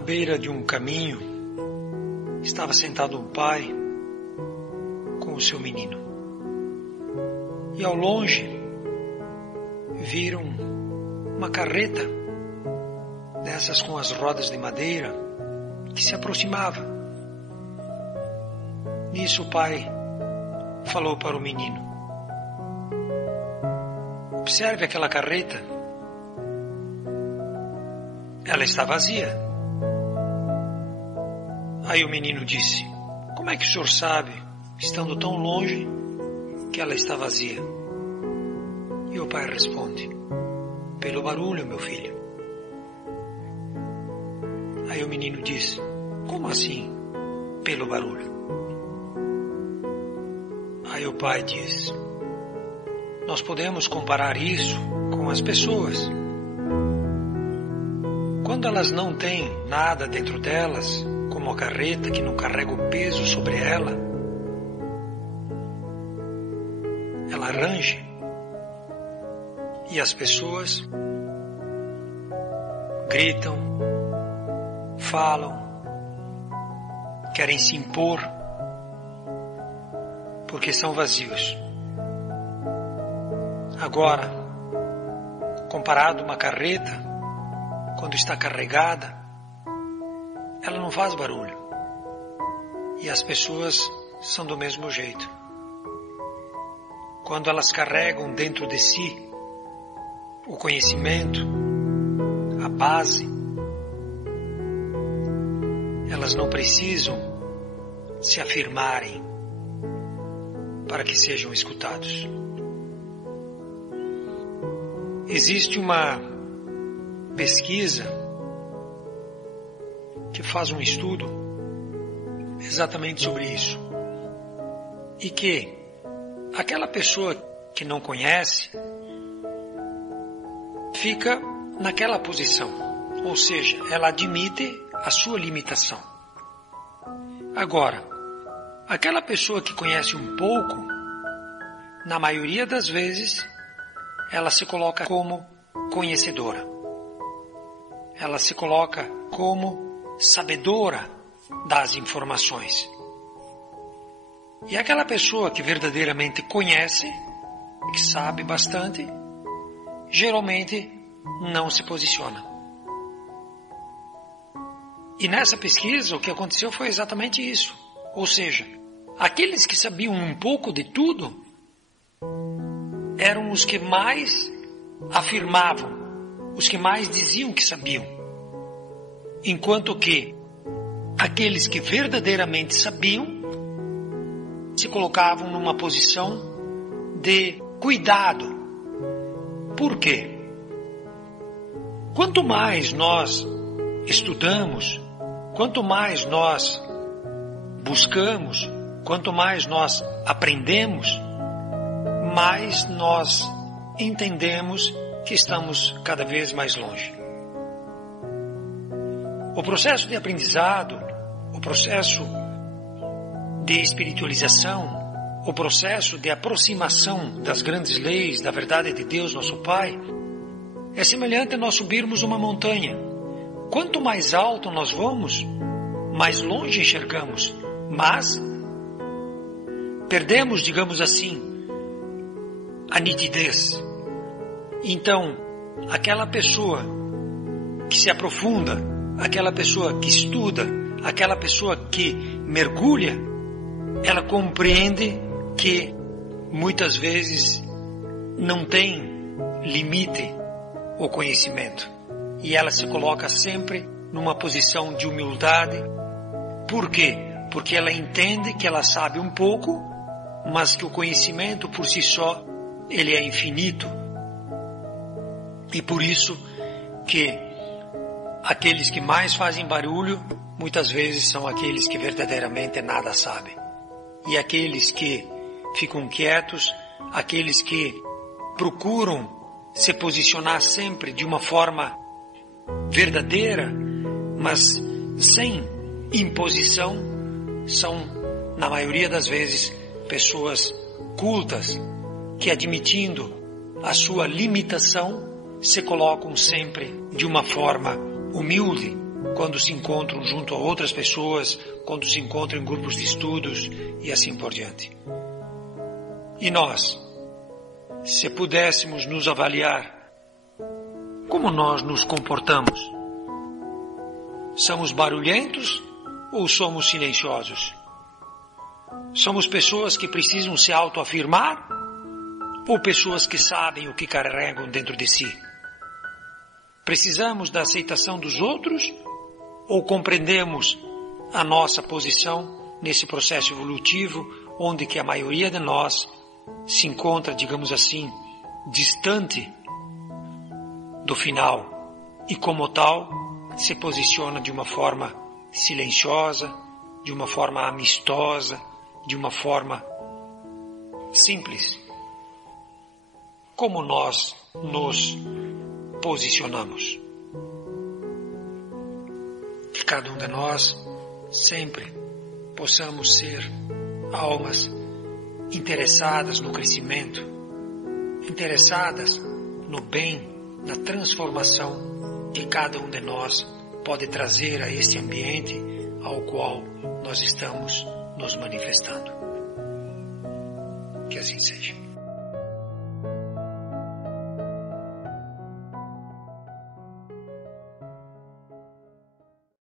À beira de um caminho, estava sentado um pai com o seu menino. E ao longe, viram uma carreta, dessas com as rodas de madeira, que se aproximava. Nisso o pai falou para o menino: observe aquela carreta. Ela está vazia. Aí o menino disse: como é que o senhor sabe, estando tão longe, que ela está vazia? E o pai responde: pelo barulho, meu filho. Aí o menino diz: como assim, pelo barulho? Aí o pai diz: nós podemos comparar isso com as pessoas. Quando elas não têm nada dentro delas, como a carreta que não carrega o peso sobre ela, ela range. E as pessoas gritam, falam, querem se impor, porque são vazios. Agora, comparado a uma carreta, quando está carregada, ela não faz barulho. E as pessoas são do mesmo jeito. Quando elas carregam dentro de si o conhecimento, a base, elas não precisam se afirmarem para que sejam escutados. Existe uma pesquisa que faz um estudo exatamente sobre isso. E que aquela pessoa que não conhece fica naquela posição, ou seja, ela admite a sua limitação. Agora, aquela pessoa que conhece um pouco, na maioria das vezes, ela se coloca como conhecedora. Ela se coloca como sabedora das informações. E aquela pessoa que verdadeiramente conhece, que sabe bastante, geralmente não se posiciona. E nessa pesquisa o que aconteceu foi exatamente isso. Ou seja, aqueles que sabiam um pouco de tudo eram os que mais afirmavam, os que mais diziam que sabiam. Enquanto que aqueles que verdadeiramente sabiam se colocavam numa posição de cuidado. Por quê? Quanto mais nós estudamos, quanto mais nós buscamos, quanto mais nós aprendemos, mais nós entendemos que estamos cada vez mais longe. O processo de aprendizado, o processo de espiritualização, o processo de aproximação das grandes leis, da verdade de Deus, nosso Pai, é semelhante a nós subirmos uma montanha. Quanto mais alto nós vamos, mais longe enxergamos, mas perdemos, digamos assim, a nitidez. Então, aquela pessoa que se aprofunda, aquela pessoa que estuda, aquela pessoa que mergulha, ela compreende que muitas vezes não tem limite o conhecimento. E ela se coloca sempre numa posição de humildade. Por quê? Porque ela entende que ela sabe um pouco, mas que o conhecimento por si só, ele é infinito. E por isso que aqueles que mais fazem barulho, muitas vezes são aqueles que verdadeiramente nada sabem. E aqueles que ficam quietos, aqueles que procuram se posicionar sempre de uma forma verdadeira, mas sem imposição, são, na maioria das vezes, pessoas cultas que, admitindo a sua limitação, se colocam sempre de uma forma humilde, quando se encontram junto a outras pessoas, quando se encontram em grupos de estudos e assim por diante. E nós, se pudéssemos nos avaliar, como nós nos comportamos? Somos barulhentos ou somos silenciosos? Somos pessoas que precisam se autoafirmar ou pessoas que sabem o que carregam dentro de si? Precisamos da aceitação dos outros ou compreendemos a nossa posição nesse processo evolutivo onde que a maioria de nós se encontra, digamos assim, distante do final e como tal se posiciona de uma forma silenciosa, de uma forma amistosa, de uma forma simples? Como nós nos posicionamos? Que cada um de nós sempre possamos ser almas interessadas no crescimento, interessadas no bem, na transformação que cada um de nós pode trazer a este ambiente ao qual nós estamos nos manifestando.